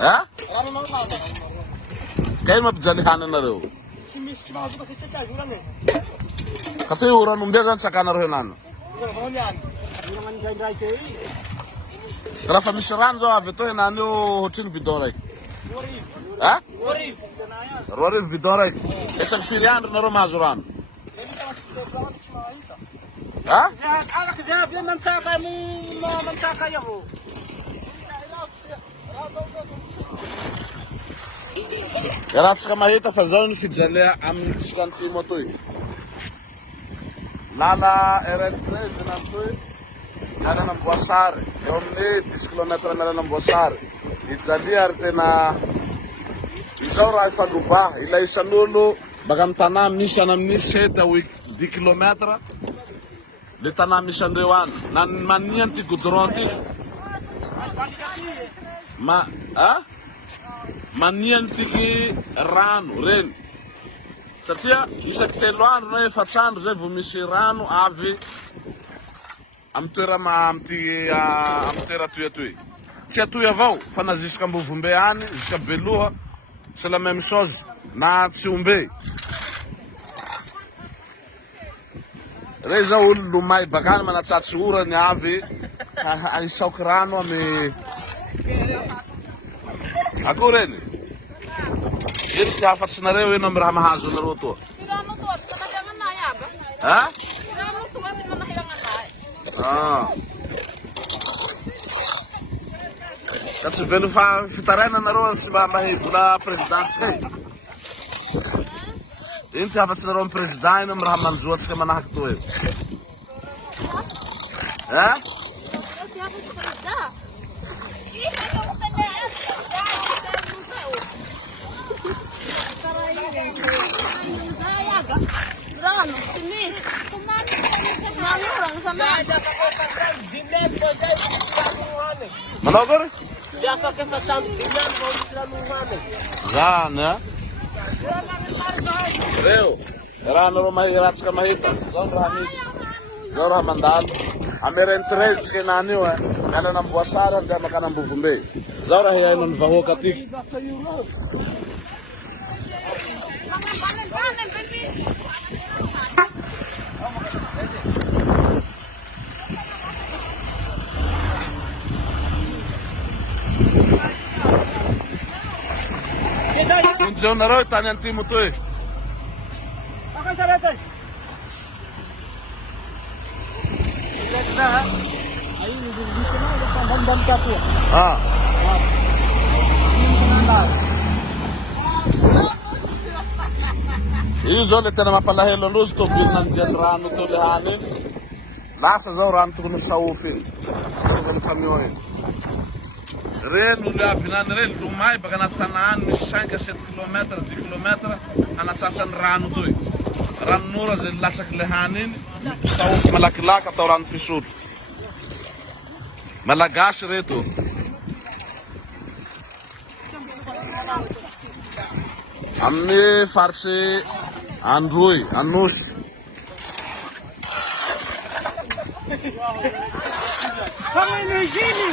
Ha? Kayo mapijalihanan na rin. Kasi uran umbiyagan sa kanar hinan. Kara famisiran zo avito hinan yo hotin bidorek. Ha? Rorif bidorek. Esak firian na romazuran. Ha? Anak siya, yan mansaka mo, mansaka yaho. Erat ska mahita fazon fi jalea am skanti motoi. Nala eret zinantoi. Nala nam boasar. Yomne 10 km nala nam boasar. Itzalia tena isaura ifaguba ila isanulu bagam tanam nisanam niseta wi 10 km. Le tanam nisandewan nan manian ti gudronti. Ma manian tiki rano ren satria isak teloandro na efatrandro zay vo misy rano avy am toera am toera toy tsy atoy avao fa na jusqu'à Mbovombe any jusqu'à Beloha c'est la même chose na Tsiombe re zao olo lomay bakany manatsatsy orany avy aisaoky rano amy ako reny ino ty hafatsinareo ino amy raha mahazo anareo toa ha? Ka tsy velo fitaraina anareo tsy mahay vola présidence kay ino ty hafatsinareo amy président ino amy raha manzoatsika manahaky toa io ha? Manogor? Siapa ke pasang binan mau Islamuane? Zana. Reo. Erano romai irat ska mahita. Zon ramis. Zon ramandal. Ameren 13 kenani wa. Nana nam Boasara nda makana Mbovombe. Zora hiya non vaho katik. Kunjung naro tanyan timu tuh. Akan saya datang. Lihatlah. Ayo di sana ada pandang katu. Ah. Iyo zone tena mapalahelo luz to bilang rano to lehane. Lasa zao rano to no saufin. Kung kamyoin. Ren udah binan ren rumai bagan tanaan misanga 7 km 10 km ana sasan rano to. Ran nura zel lasak lehanin sauf malakilaka to ran fisud. Malagas reto. Ami farsi Android, Anush. Kamu ini gini.